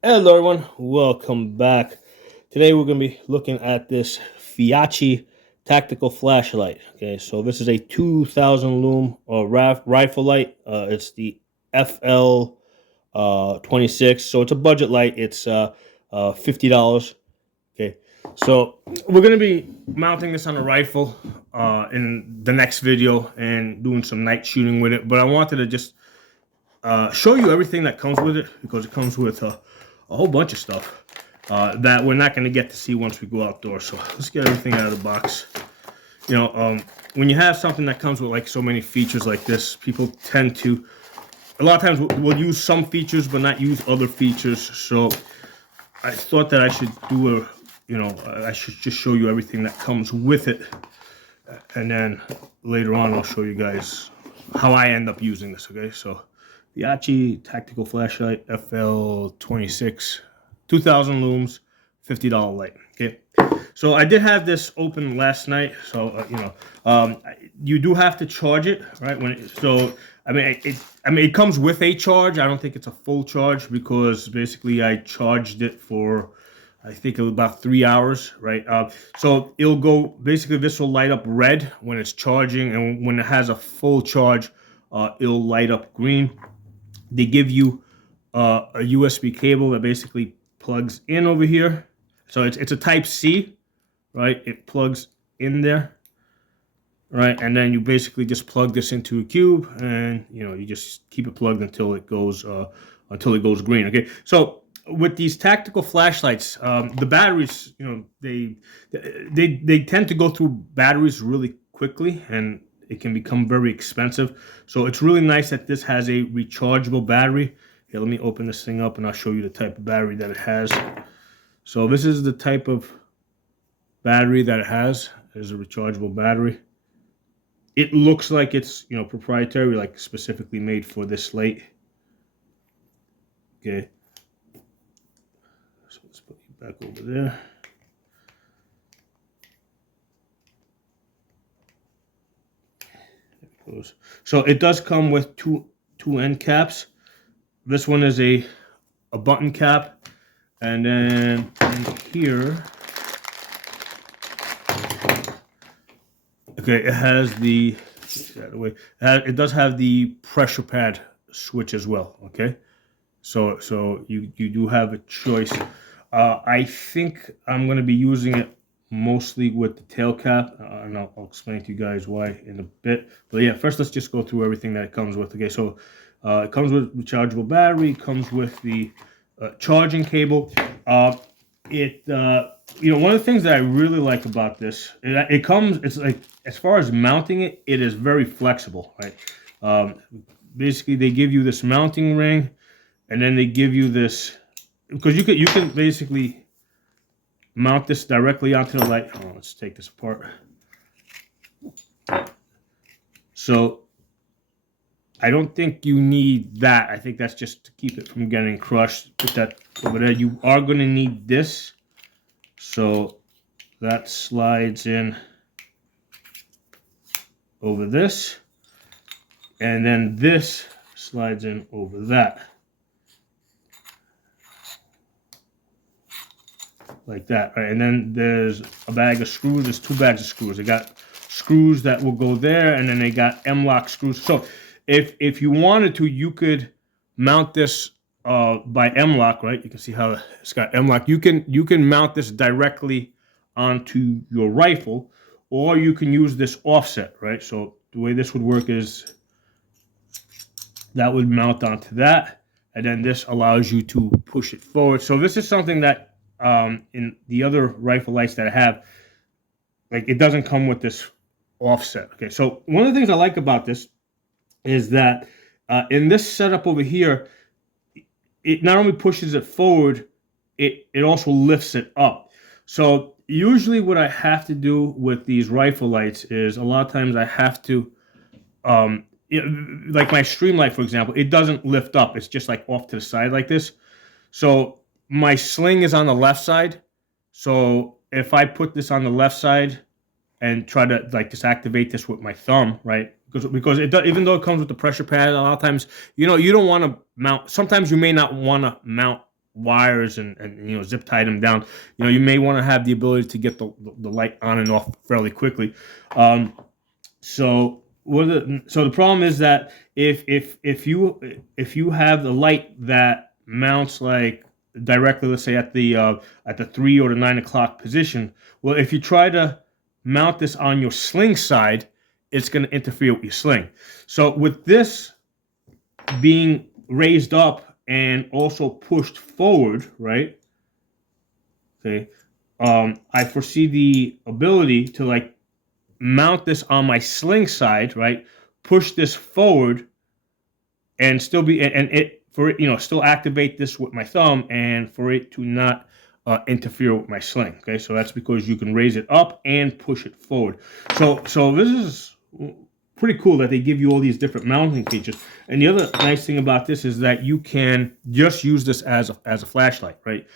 Hello everyone, welcome back. Today we're going to be looking at this Feyachi tactical flashlight. Okay, so this is a 2000 lume rifle light. It's the FL26, so it's a budget light. It's $50. Okay, so we're going to be mounting this on a rifle in the next video and doing some night shooting with it. But I wanted to just show you everything that comes with it, because it comes with a whole bunch of stuff that we're not going to get to see once we go outdoors. So let's get everything out of the box. When you have something that comes with like so many features like this, people tend to, a lot of times we'll use some features but not use other features. So I thought that I should do I should just show you everything that comes with it, and then later on I'll show you guys how I end up using this. Okay, so Feyachi tactical flashlight, FL26, 2000 looms, $50 light. Okay, so I did have this open last night. So you do have to charge it, right? It comes with a charge. I don't think it's a full charge, because basically I charged it for, I think it was about 3 hours, right? So it'll go, basically this will light up red when it's charging, and when it has a full charge, it'll light up green. They give you a USB cable that basically plugs in over here. So it's a type C, right? It plugs in there, right? And then you basically just plug this into a cube, and you just keep it plugged until it goes green. Okay, so with these tactical flashlights, the batteries, they tend to go through batteries really quickly, and it can become very expensive. So it's really nice that this has a rechargeable battery. Here, let me open this thing up and I'll show you the type of battery that it has. So this is the type of battery that it has. There's a rechargeable battery. It looks like it's proprietary, like specifically made for this light. Okay. So let's put you back over there. So it does come with two end caps. This one is a button cap, and then in here, okay, it has it does have the pressure pad switch as well. Okay, so you do have a choice. I think I'm going to be using it mostly with the tail cap, and I'll explain to you guys why in a bit. But yeah, first let's just go through everything that it comes with. Okay, so it comes with rechargeable battery, comes with the charging cable. One of the things that I really like about this, it's like, as far as mounting it, it is very flexible, right? Basically they give you this mounting ring, and then they give you this, because you can basically mount this directly onto the light. Oh, let's take this apart. So I don't think you need that. I think that's just to keep it from getting crushed. Put that over there. You are going to need this. So that slides in over this. And then this slides in over that. Like that, right? And then there's a bag of screws. There's 2 bags of screws. They got screws that will go there, and then they got m-lok screws. So if you wanted to, you could mount this by m-lok, right? You can see how it's got m-lok. You can mount this directly onto your rifle, or you can use this offset, right? So the way this would work is that would mount onto that, and then this allows you to push it forward. So this is something that in the other rifle lights that I have, like, it doesn't come with this offset. Okay, so one of the things I like about this is that in this setup over here, it not only pushes it forward, it also lifts it up. So usually what I have to do with these rifle lights is, a lot of times I have to like my stream light, for example, it doesn't lift up. It's just like off to the side like this. So my sling is on the left side. So if I put this on the left side and try to like just activate this with my thumb, right? Because it does, even though it comes with the pressure pad, a lot of times, you don't want to mount. Sometimes you may not want to mount wires and you know, zip tie them down, you know, you may want to have the ability to get the light on and off fairly quickly. So the problem is that if you have the light that mounts like directly, let's say at the 3 or the 9 o'clock position, well, if you try to mount this on your sling side, it's going to interfere with your sling. So with this being raised up and also pushed forward, right? Okay, I foresee the ability to like mount this on my sling side, right? Push this forward and still be and it for it, you know, still activate this with my thumb and for it to not interfere with my sling. Okay, so that's because you can raise it up and push it forward. So this is pretty cool that they give you all these different mounting features. And the other nice thing about this is that you can just use this as a flashlight, right?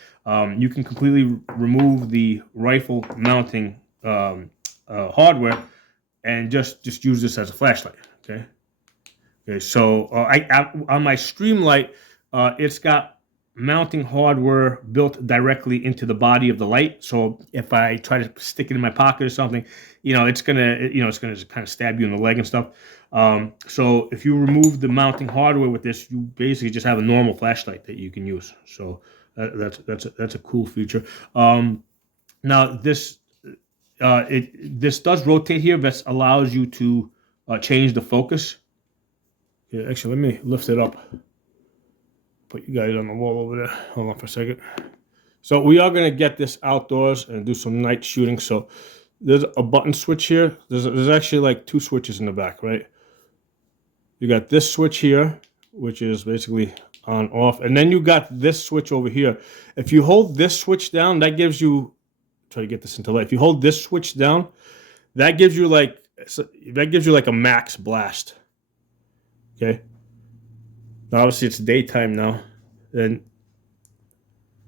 You can completely remove the rifle mounting hardware and just use this as a flashlight. Okay. Okay. So I on my Streamlight, it's got mounting hardware built directly into the body of the light. So if I try to stick it in my pocket or something, you know, it's gonna kind of stab you in the leg and stuff. So if you remove the mounting hardware with this, you basically just have a normal flashlight that you can use. So that's a cool feature. Now this this does rotate here. That allows you to change the focus. Yeah, actually, let me lift it up. Put you guys on the wall over there. Hold on for a second. So we are going to get this outdoors and do some night shooting. So there's a button switch here. There's actually like 2 switches in the back, right? You got this switch here, which is basically on off. And then you got this switch over here. If you hold this switch down, that gives you, try to get this into light. If you hold this switch down, that gives you like a max blast. Okay. Now obviously it's daytime now, then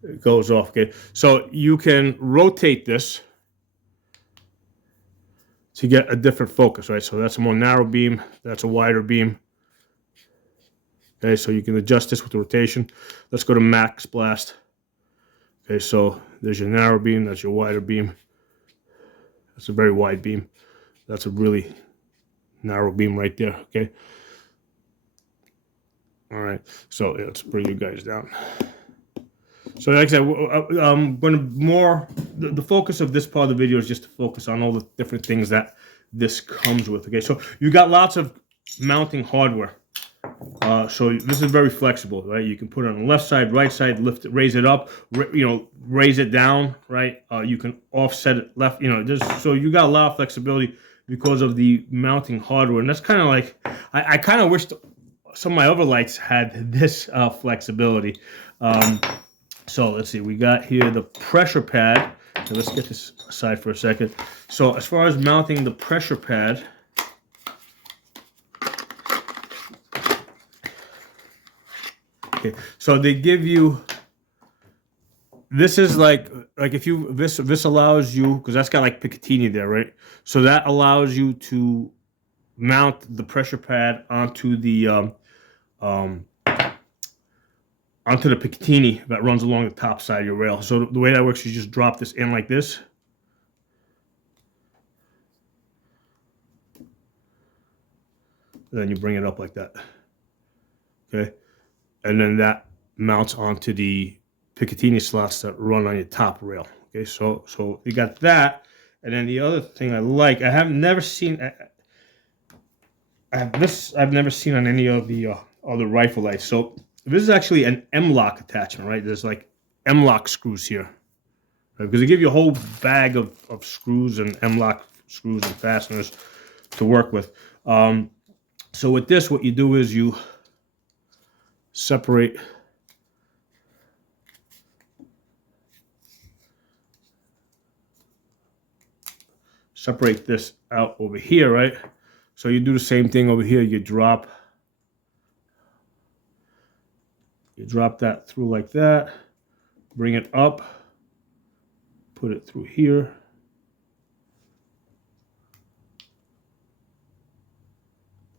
it goes off. Okay, so you can rotate this to get a different focus, right? So that's a more narrow beam, that's a wider beam. Okay, so you can adjust this with the rotation. Let's go to max blast. Okay, so there's your narrow beam, that's your wider beam. That's a very wide beam. That's a really narrow beam right there. Okay. All right, so let's bring you guys down. So like I said, I'm going to the focus of this part of the video is just to focus on all the different things that this comes with. Okay, so you got lots of mounting hardware. So this is very flexible, right? You can put it on the left side, right side, lift it, raise it up, you know, raise it down, right? You can offset it left, you know, so you got a lot of flexibility because of the mounting hardware. And that's kind of like, I kind of wish some of my other lights had this flexibility. So let's see, we got here the pressure pad. So let's get this aside for a second. So as far as mounting the pressure pad, okay, so they give you, this is like if you, this allows you, because that's got like Picatinny there, right? So that allows you to mount the pressure pad onto the Picatinny that runs along the top side of your rail. So the way that works, you just drop this in like this. And then you bring it up like that. Okay. And then that mounts onto the Picatinny slots that run on your top rail. Okay. So you got that. And then the other thing I like, I've never seen on any of the other rifle lights. So this is actually an m-lok attachment, right? There's like m-lok screws here, right? Because they give you a whole bag of screws and m-lok screws and fasteners to work with. So with this, what you do is you separate this out over here, right? So you do the same thing over here. You drop that through like that, bring it up, put it through here.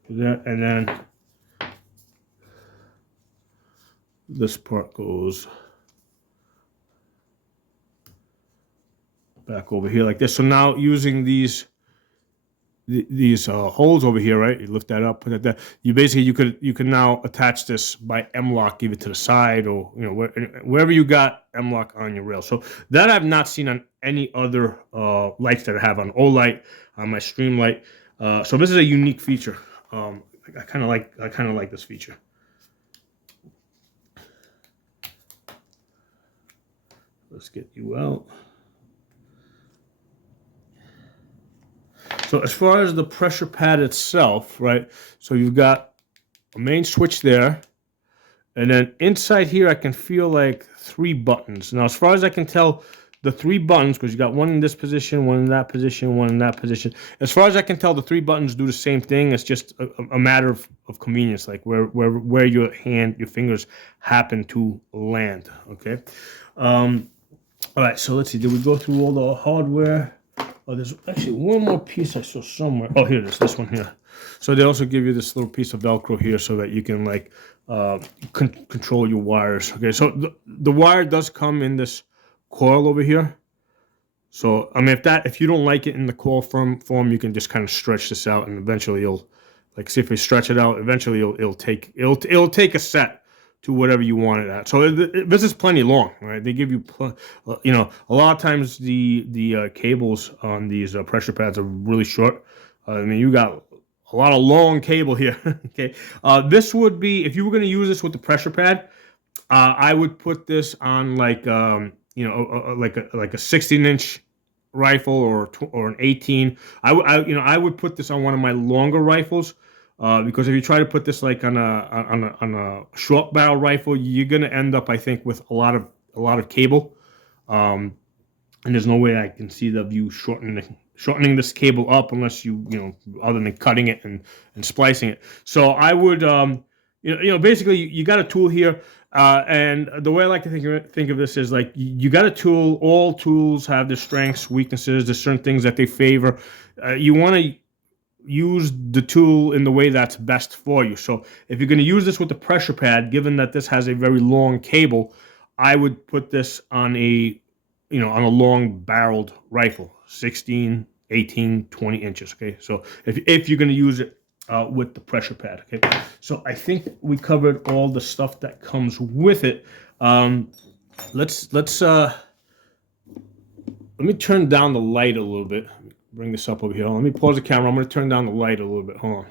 That, and then this part goes back over here like this. So now using these holes over here, right? You lift that up, put it there. You basically you can now attach this by m-lok, give it to the side, or wherever you got m-lok on your rail. So that I've not seen on any other lights that I have on Olight, on my Streamlight. So this is a unique feature. I kind of like this feature. Let's get you out. So as far as the pressure pad itself, right? So you've got a main switch there, and then inside here I can feel like 3 buttons. Now, as far as I can tell, the 3 buttons, because you got one in this position, one in that position, one in that position. As far as I can tell, the 3 buttons do the same thing. It's just a matter of convenience, like where your fingers happen to land. Okay. All right. So let's see. Did we go through all the hardware? Oh, there's actually one more piece I saw somewhere. Oh, here it is. This one here. So they also give you this little piece of Velcro here so that you can like control your wires. Okay, so the wire does come in this coil over here. So I mean, if you don't like it in the coil form, you can just kind of stretch this out, and eventually you'll like see if you stretch it out. Eventually it'll take a set to whatever you want it at. So this is plenty long, right? They give you, a lot of times the cables on these pressure pads are really short. I mean, you got a lot of long cable here. Okay, this would be, if you were going to use this with the pressure pad, I would put this on like like a 16-inch rifle or an 18. I would put this on one of my longer rifles. Because if you try to put this like on a short barrel rifle, you're gonna end up, I think, with a lot of cable, and there's no way I can see the view shortening this cable up unless other than cutting it and splicing it. So I would basically you got a tool here, and the way I like to think of this is like you got a tool. All tools have their strengths, weaknesses. There's certain things that they favor. You want to use the tool in the way that's best for you. So if you're going to use this with the pressure pad, given that this has a very long cable, I would put this on a long barreled rifle, 16, 18, 20 inches. Okay, so if you're going to use it with the pressure pad. Okay, so I think we covered all the stuff that comes with it. Let me turn down the light a little bit. Bring this up over here. Let me pause the camera. I'm going to turn down the light a little bit. Hold on.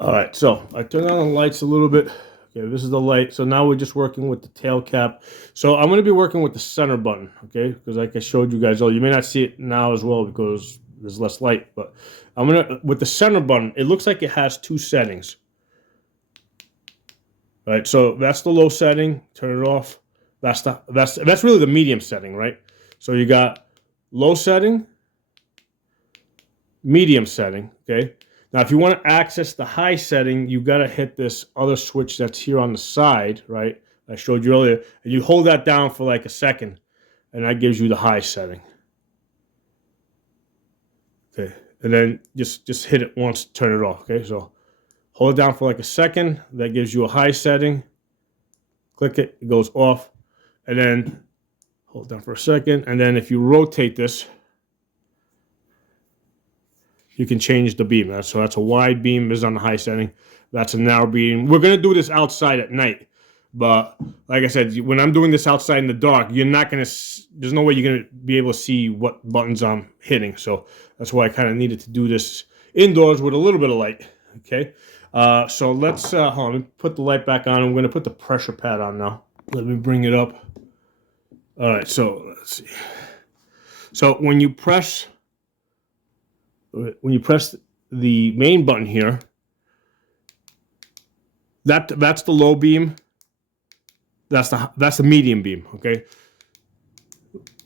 All right, so I turned down the lights a little bit. Okay, this is the light. So now we're just working with the tail cap. So I'm going to be working with the center button, okay? Because like I showed you guys, you may not see it now as well because there's less light. But I'm going to, with the center button, it looks like it has 2 settings. All right, so that's the low setting. Turn it off. That's really the medium setting, right? So you got low setting, medium setting. Okay, now if you want to access the high setting, you got to hit this other switch that's here on the side, right? I showed you earlier, and you hold that down for like a second, and that gives you the high setting. Okay, and then just hit it once, turn it off. Okay, so hold it down for like a second, that gives you a high setting. Click it, it goes off, and then hold it down for a second, and then if you rotate this, you can change the beam. So that's a wide beam, this is on the high setting. That's a narrow beam. We're going to do this outside at night. But like I said, when I'm doing this outside in the dark, you're not going to, there's no way you're going to be able to see what buttons I'm hitting. So that's why I kind of needed to do this indoors with a little bit of light. Okay. So let's, hold on, let me put the light back on. I'm going to put the pressure pad on now. Let me bring it up. All right. So let's see. So when you press the main button here, that's the low beam. That's the medium beam. Okay.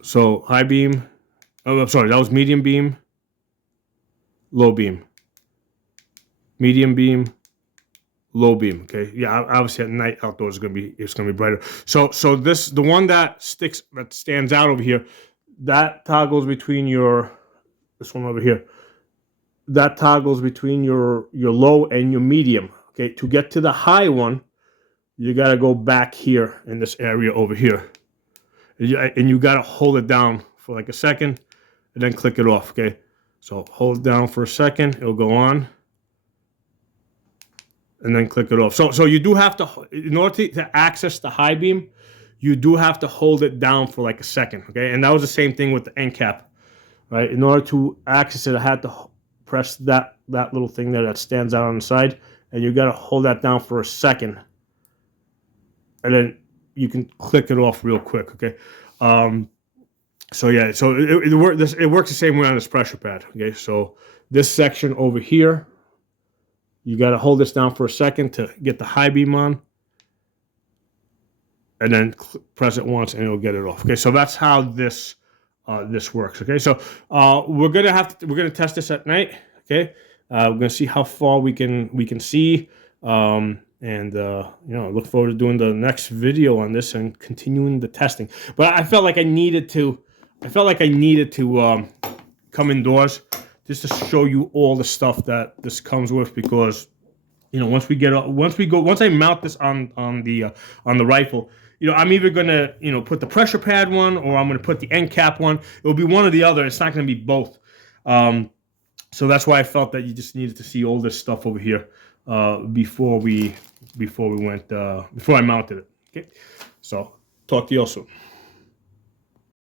So high beam. Oh, I'm sorry. That was medium beam. Low beam. Medium beam. Low beam. Okay. Yeah. Obviously at night outdoors it's gonna be brighter. So the one that stands out over here, that toggles between this one over here. That toggles between your low and your medium. Okay, to get to the high one, you got to go back here in this area over here, and you got to hold it down for like a second, and then click it off. Okay, so hold down for a second, it'll go on, and then click it off. So you do have to, in order to access the high beam, you do have to hold it down for like a second. Okay, and that was the same thing with the end cap, right? In order to access it, I had to press that little thing there that stands out on the side, and you got to hold that down for a second, and then you can click it off real quick. Okay, so yeah, so it works the same way on this pressure pad. Okay, so this section over here, you got to hold this down for a second to get the high beam on, and then press it once and it'll get it off. Okay, so that's how this this works. Okay, so we're gonna test this at night. Okay, we're gonna see how far we can see, and you know, look forward to doing the next video on this and continuing the testing. But I felt like I needed to come indoors just to show you all the stuff that this comes with, because you know, once I mount this on the rifle, you know, I'm either gonna, you know, put the pressure pad one, or I'm gonna put the end cap one. It will be one or the other. It's not gonna be both. So that's why I felt that you just needed to see all this stuff over here before I mounted it. Okay, so talk to you all soon.